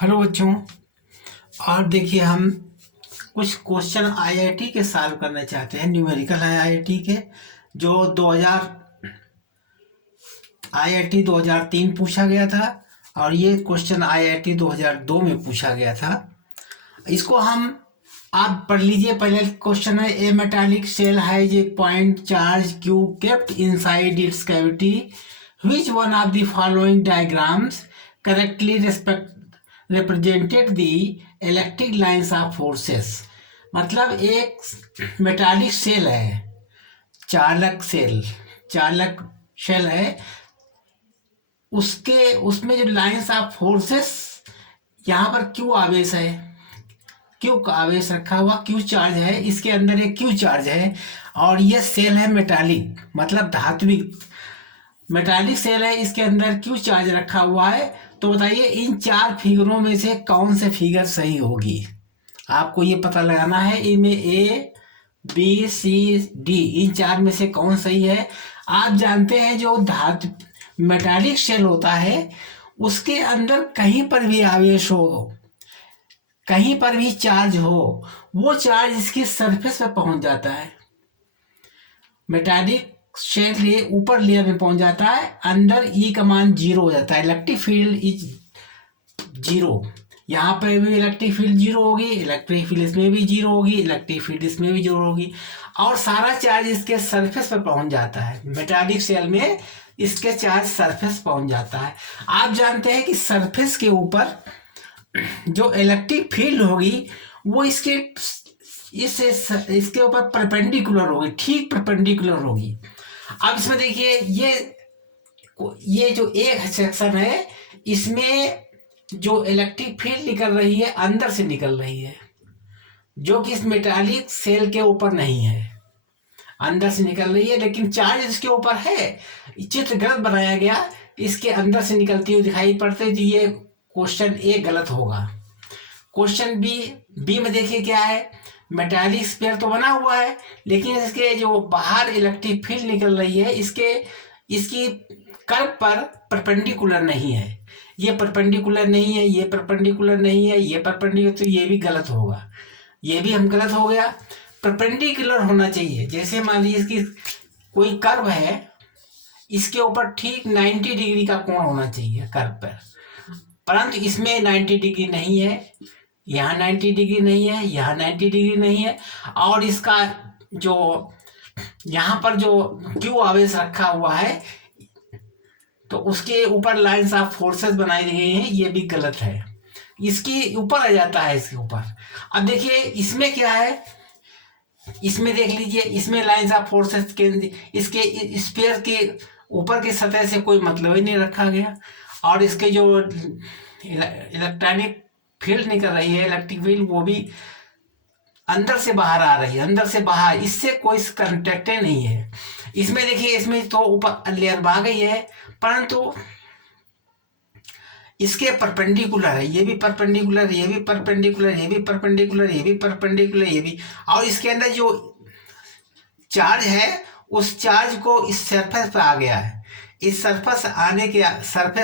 Hello बच्चों। और देखिए हम कुछ क्वेश्चन आईआईटी के सॉल्व करना चाहते हैं। न्यूमेरिकल है आईआईटी के, जो 2000 आईआईटी 2003 पूछा गया था, और ये क्वेश्चन आईआईटी 2002 में पूछा गया था। इसको हम आप पढ़ लीजिए। पहले क्वेश्चन है, a metallic shell has a point charge q kept inside its cavity, which one of the following diagrams correctly represented the electric lines of forces। मतलब एक मेटालिक सेल है, चालक सेल है, उसके उसमें जो लाइंस ऑफ फोर्सेस, यहाँ पर क्यू आवेश है, क्यू का आवेश रखा हुआ, क्यू चार्ज है, इसके अंदर एक क्यू चार्ज है, और ये सेल है मेटालिक, मतलब धात्विक मेटालिक सेल है, इसके अंदर क्यू चार्ज रखा हुआ है। तो बताइए इन चार फिगरों में से कौन से फिगर सही होगी। आपको ये पता लगाना है, इनमें ए बी सी डी इन चार में से कौन सही है। आप जानते हैं जो मेटालिक सेल होता है, उसके अंदर कहीं पर भी आवेश हो, कहीं पर भी चार्ज हो, वो चार्ज इसकी सरफेस पे पहुंच जाता है। मेटालिक शेल ये ऊपर लेयर में पहुंच जाता है, अंदर ई का मान 0 हो जाता है। इलेक्ट्रिक फील्ड इज 0, यहाँ पे भी इलेक्ट्रिक फील्ड 0 होगी, इलेक्ट्रिक फील्ड इसमें भी 0 होगी, इलेक्ट्रिक फील्ड इसमें भी 0 होगी, और सारा चार्ज इसके सरफेस पे पहुंच जाता है। मेटालिक सेल में इसके चार्ज सरफेस पहुंच जाता है। आप जानते हैं कि सरफेस के ऊपर जो इलेक्ट्रिक फील्ड होगी वो इसके ऊपर परपेंडिकुलर होगी, ठीक परपेंडिकुलर होगी। अब इसमें देखिए ये जो एक सेक्शन है, इसमें जो इलेक्ट्रिक फील्ड निकल रही है अंदर से निकल रही है, जो कि इस मेटालिक सेल के ऊपर नहीं है, अंदर से निकल रही है, लेकिन चार्ज इसके ऊपर है। चित्र गलत बनाया गया, इसके अंदर से निकलती हुई दिखाई पड़ती है। ये क्वेश्चन ए गलत होगा। क्वेश्चन बी में देखिए क्या है, मेटालिक स्फीयर तो बना हुआ है, लेकिन इसके जो बाहर इलेक्ट्रिक फील्ड निकल रही है, इसकी कर्व पर परपेंडिकुलर नहीं है। ये परपेंडिकुलर नहीं है, ये परपेंडिकुलर नहीं है, ये परपेंडिकुलर, तो ये भी गलत होगा। ये भी हम गलत हो गया। परपेंडिकुलर होना चाहिए। जैसे मान लीजिए इसकी कोई कर्व है, इसके ऊपर ठीक 90 डिग्री का कोण होना चाहिए कर्व पर, परंतु इसमें 90 डिग्री नहीं है, यहाँ 90 डिग्री नहीं है, यहाँ 90 डिग्री नहीं है, और इसका जो यहाँ पर जो क्यू आवेश रखा हुआ है, तो उसके ऊपर लाइंस ऑफ फोर्सेस बनाई गई हैं, ये भी गलत है। इसके ऊपर आ जाता है, इसके ऊपर। अब देखिए इसमें क्या है, इसमें देख लीजिए, इसमें लाइंस ऑफ फोर्सेस के इसके स्फीयर के ऊपर की सतह से कोई मतलब ही नहीं रखा गया, और इसके जो इलेक्ट्रॉनिक फील्ड निकल रही है, इलेक्ट्रिक फील्ड, वो भी अंदर से बाहर आ रही है, अंदर से बाहर, इससे कोई कंटेक्ट नहीं है। इसमें देखिए, इसमें तो ऊपर लेयर आ गई है, परंतु इसके परपेंडिकुलर है, ये भी परपेंडिकुलर, ये भी परपेंडिकुलर, ये भी परपेंडिकुलर, ये भी परपेंडिकुलर, ये भी, और इसके अंदर जो चार्ज है उस चार्ज को इस सरफेस पे आ गया है। इस सरफेस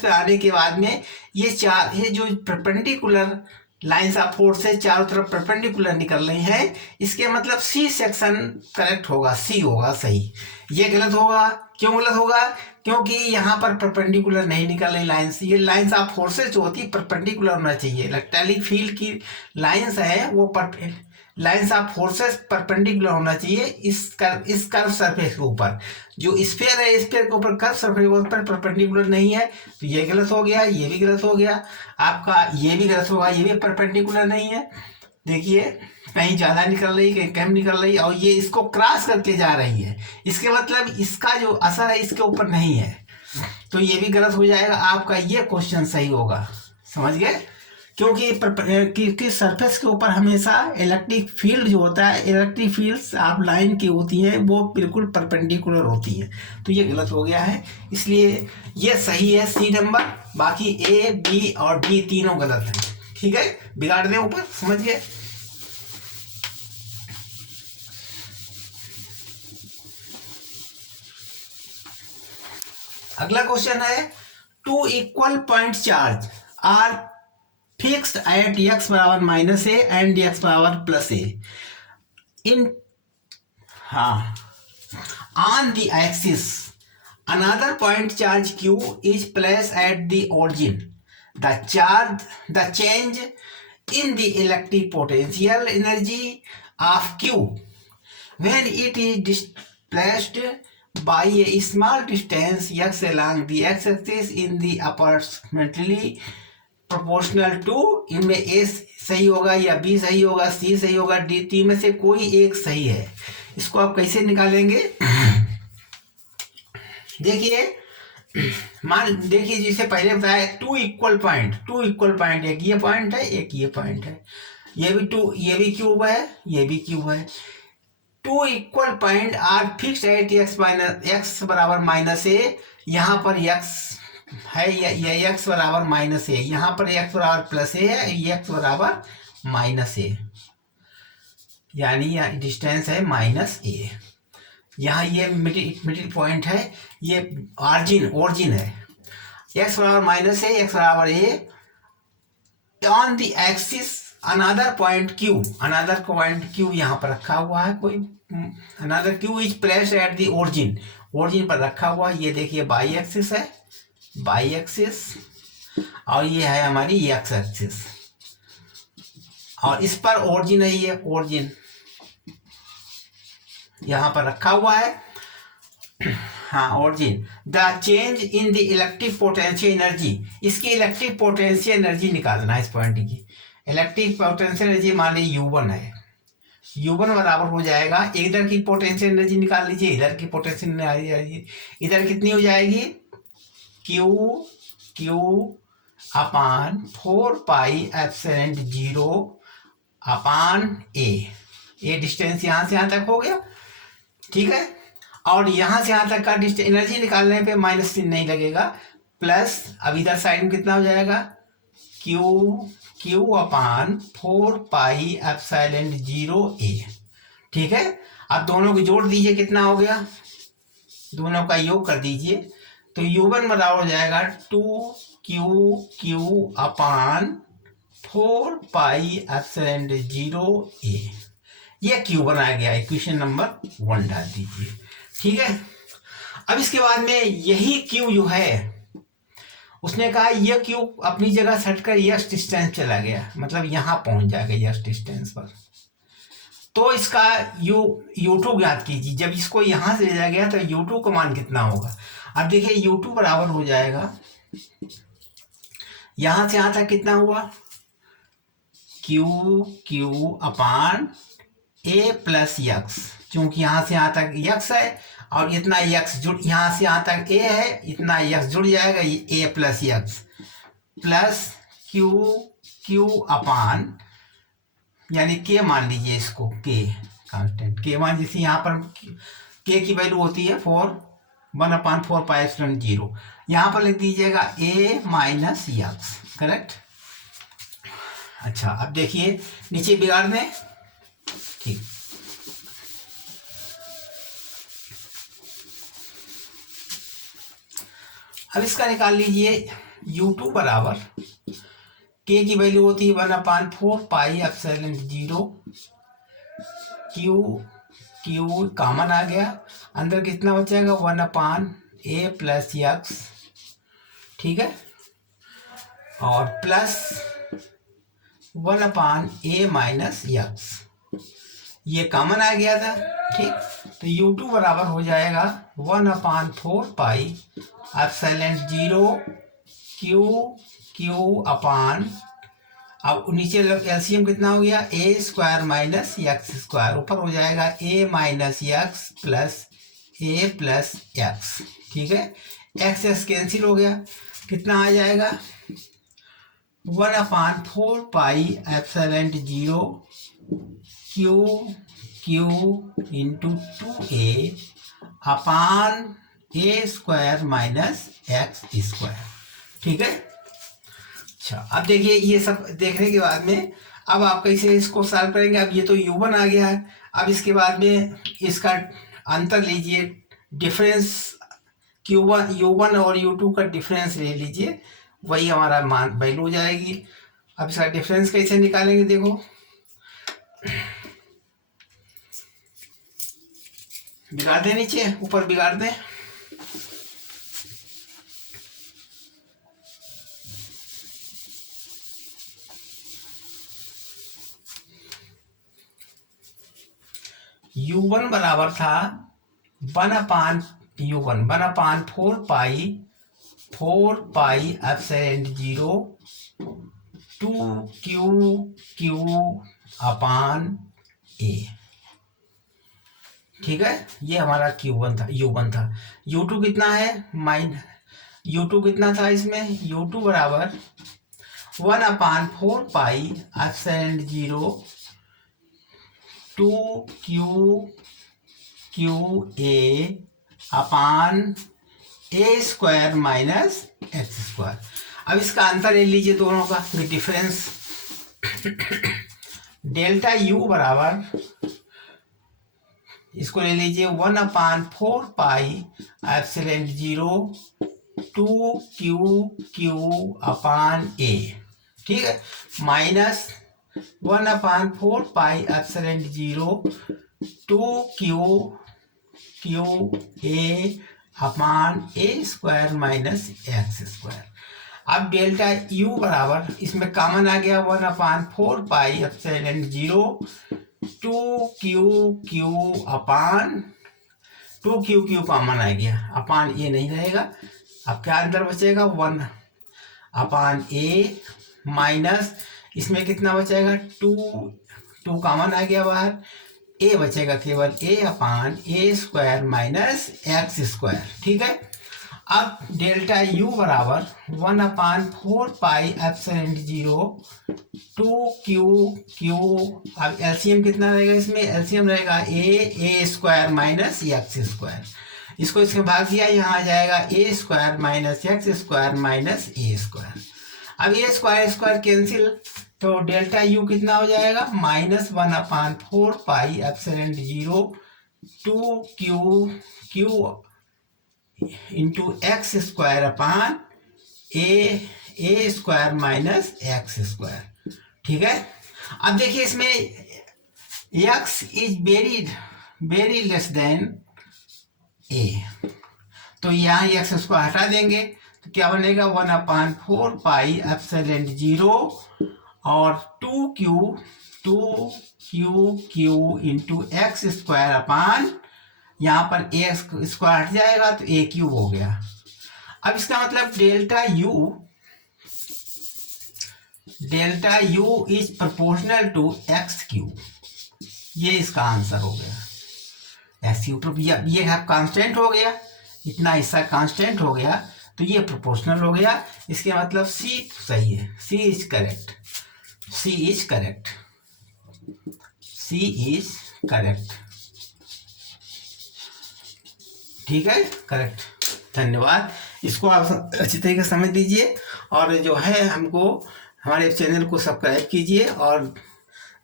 पे आने के बाद में ये जो परपेंडिकुलर लाइंस ऑफ फोर्स से चारों तरफ परपेंडिकुलर निकल रही हैं, इसके मतलब सी सेक्शन करेक्ट होगा, सी होगा सही। ये गलत होगा। क्यों गलत होगा? क्योंकि यहाँ पर परपेंडिकुलर नहीं निकल रही लाइंस। ये लाइंस ऑफ फोर्सेस जो होती है परपेंडिकुलर होना चाहिए। इलेक्ट्रिक फील्ड की लाइंस है वो लाइंस ऑफ फोर्सेस परपेंडिकुलर होना चाहिए इस कर्व सरफेस के ऊपर। जो स्फीयर है, स्फीयर के ऊपर कर्व सरफेस के ऊपर परपेंडिकुलर नहीं है, तो ये गलत हो गया, ये भी गलत हो गया आपका, ये भी गलत होगा, ये भी परपेंडिकुलर नहीं है। देखिए कहीं ज़्यादा निकल रही, कहीं कम निकल रही, और ये इसको क्रॉस करके जा रही है, इसके मतलब इसका जो असर है इसके ऊपर नहीं है, तो ये भी गलत हो जाएगा। आपका ये क्वेश्चन सही होगा। समझ गए? क्योंकि सरफेस के ऊपर हमेशा इलेक्ट्रिक फील्ड जो होता है, इलेक्ट्रिक फील्ड्स आप लाइन की होती हैं, वो बिल्कुल परपेंडिकुलर होती हैं, तो ये गलत हो गया है। इसलिए ये सही है सी नंबर, बाकी ए बी और डी तीनों गलत हैं। ठीक है, बिगाड़ दें ऊपर। समझ गए? अगला क्वेश्चन है, two equal point charge are fixed at x बराबर माइनस ए एंड एक्स बराबर प्लस ए इन, हाँ, on the axis another point charge q is placed at the origin. The change in the electric potential energy of q when it is displaced by a small distance x along the x-axis in the approximately proportional to, इनमें a सही होगा या b सही होगा, c सही होगा, d, तीन में से कोई एक सही है। इसको आप कैसे निकालेंगे? देखिए, देखिए जिसे पहले बताया टू इक्वल पॉइंट, एक ये पॉइंट है, एक ये पॉइंट है, ये भी टू, ये भी क्यूब है, ये भी क्यूब है। Two equal point are fixed at x बराबर माइनस ए, यहाँ पर एक्स है, ये एक्स बराबर माइनस ए, यहाँ पर एक्स बराबर प्लस ए है, ये एक्स बराबर माइनस ए, यानी डिस्टेंस है माइनस ए। यहाँ ये मिडिल पॉइंट है, ये ओरिजिन है, एक्स बराबर माइनस ए, एक्स बराबर a. On the axis another point q यहाँ पर रखा हुआ है, कोई another q is placed at the origin पर रखा हुआ है। ये देखिए बाई एक्सिस है, बाई एक्सिस, और ये है हमारी एक्स एक्सिस, और इस पर ओरिजिन है, ये ओरिजिन यहाँ पर रखा हुआ है, हाँ origin. The change in the electric potential energy, इसकी इलेक्ट्रिक पोटेंशियल एनर्जी निकालना है इस पॉइंट की। इलेक्ट्रिक पोटेंशियल एनर्जी मान लीजिए U1 है, U1 बराबर हो जाएगा, इधर की पोटेंशियल एनर्जी निकाल लीजिए, इधर की पोटेंशियल एनर्जी इधर कितनी हो जाएगी, Q अपान 4 पाई एप्सिलॉन 0 अपान ए डिस्टेंस यहाँ से यहाँ तक हो गया, ठीक है। और यहाँ से यहाँ तक का एनर्जी निकालने पे माइनस चिन्ह नहीं लगेगा, प्लस अब इधर साइड में कितना हो जाएगा, क्यू अपान 4 पाई एप्सिलॉन 0 ए, ठीक है। अब दोनों को जोड़ दीजिए, कितना हो गया, दोनों का योग कर दीजिए, तो U1 बराबर हो जाएगा 2Q अपान 4 पाई एप्सिलॉन 0 ए। ये क्यू बना गया, इक्वेशन नंबर 1 डाल दीजिए, ठीक है। अब इसके बाद में यही क्यू जो है, उसने कहा ये क्यू अपनी जगह सेट कर यस डिस्टेंस चला गया, मतलब यहाँ पहुंच जाएगा यस डिस्टेंस पर, तो इसका U2 ज्ञात कीजिए। जब इसको यहाँ से ले जाया गया तो U2 का मान कितना होगा। अब देखिए U2 बराबर हो जाएगा, यहाँ से यहाँ तक कितना हुआ, क्यू अपान ए प्लस यक्स, क्योंकि यहाँ से यहाँ तक यक्स है और इतना यक्स जुड़, यहाँ से यहाँ तक ए है, इतना यक्स जुड़ जाएगा, ए प्लस यक्स प्लस क्यू अपान, यानी के मान लीजिए इसको, के कांस्टेंट, के मान जैसे यहाँ पर के की वैल्यू होती है 1/4 पाई एप्सिलॉन 0, यहाँ पर लिख दीजिएगा ए माइनस यक्स, करेक्ट। अच्छा अब देखिए नीचे बिगाड़ दें, ठीक। अब इसका निकाल लीजिए, U2 बराबर के की वैल्यू होती है 1/4 पाई एप्सिलॉन 0, क्यू कॉमन आ गया, अंदर कितना बचेगा 1/a प्लस यक्स, ठीक है, और प्लस 1/a माइनस यक्स, ये कॉमन आ गया था, ठीक। तो U2 बराबर हो जाएगा 1/4 पाई एप्सिलॉन 0 क्यू अपान, अब नीचे एलसीएम कितना हो गया, ए स्क्वायर माइनस यक्स स्क्वायर, ऊपर हो जाएगा ए माइनस यक्स प्लस ए प्लस यक्स, ठीक है। एक्स कैंसिल हो गया, कितना आ जाएगा 1/4 pi epsilon 0 Q into 2a अपान ए स्क्वायर माइनस एक्स स्क्वायर, ठीक है। अच्छा अब देखिए ये सब देखने के बाद में अब आप कैसे इसको सॉल्व करेंगे। अब ये तो U1 आ गया है, अब इसके बाद में इसका अंतर लीजिए, डिफरेंस U1 और U2 का डिफरेंस ले लीजिए, वही हमारा मान वैल्यू हो जाएगी। अब इसका डिफरेंस कैसे निकालेंगे, देखो बिगाड़ दें, नीचे ऊपर बिगाड़ दें। u1 बराबर था 1/u1 4 pi epsilon 0 2q upon a। ठीक है, ये हमारा u1 था। u2 कितना है, u2 कितना था इसमें, u2 बराबर 1/4 pi epsilon 0 2qa upon a square minus x square. अब इसका अंतर ले लीजिए दोनों का, डिफरेंस। डेल्टा u बराबर, इसको ले लीजिए 1/4 pi epsilon 0 2q upon a। ठीक है, minus 1/4 pi epsilon 0 2qa upon a square minus x square. अब डेल्टा u बराबर, इसमें कॉमन आ गया 1/4 पाई एप्सिलॉन 0 2q अपान 2q कॉमन आ गया, अपान a नहीं रहेगा। अब क्या अंदर बचेगा, 1/a माइनस इसमें कितना बचेगा, 2 कॉमन आ गया बाहर, a बचेगा केवल a upon a square minus x square. ठीक है, अब डेल्टा u बराबर 1/4 पाई एप्सिलॉन 0 2q। अब एलसीएम कितना रहेगा इसमें, एलसीएम रहेगा a square minus x square. इसको इसके भाग दिया, यहाँ आ जाएगा a square minus x square minus a square. अब a स्क्वायर कैंसिल, तो डेल्टा u कितना हो जाएगा, minus 1/4 pi epsilon 0 2q into x square upon a square minus x square. ठीक है, अब देखिए इसमें x is very less than a, तो यहाँ एक्स स्क्वायर हटा देंगे तो क्या बनेगा, 1/4 पाई एप्सिलॉन 0 और 2q into x square upon, यहाँ पर a स्क्वायर हट जाएगा तो a क्यूब हो गया। अब इसका मतलब delta u is proportional to x cube, ये इसका आंसर हो गया। एक्स क्यूब ये कांस्टेंट हो गया, इतना हिस्सा कांस्टेंट हो गया तो ये प्रोपोर्शनल हो गया। इसके मतलब C सही है, C इज करेक्ट। ठीक है, करेक्ट। धन्यवाद, इसको आप अच्छी तरीके से समझ लीजिए और जो है हमको हमारे चैनल को सब्सक्राइब कीजिए और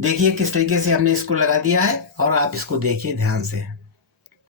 देखिए किस तरीके से हमने इसको लगा दिया है और आप इसको देखिए ध्यान से।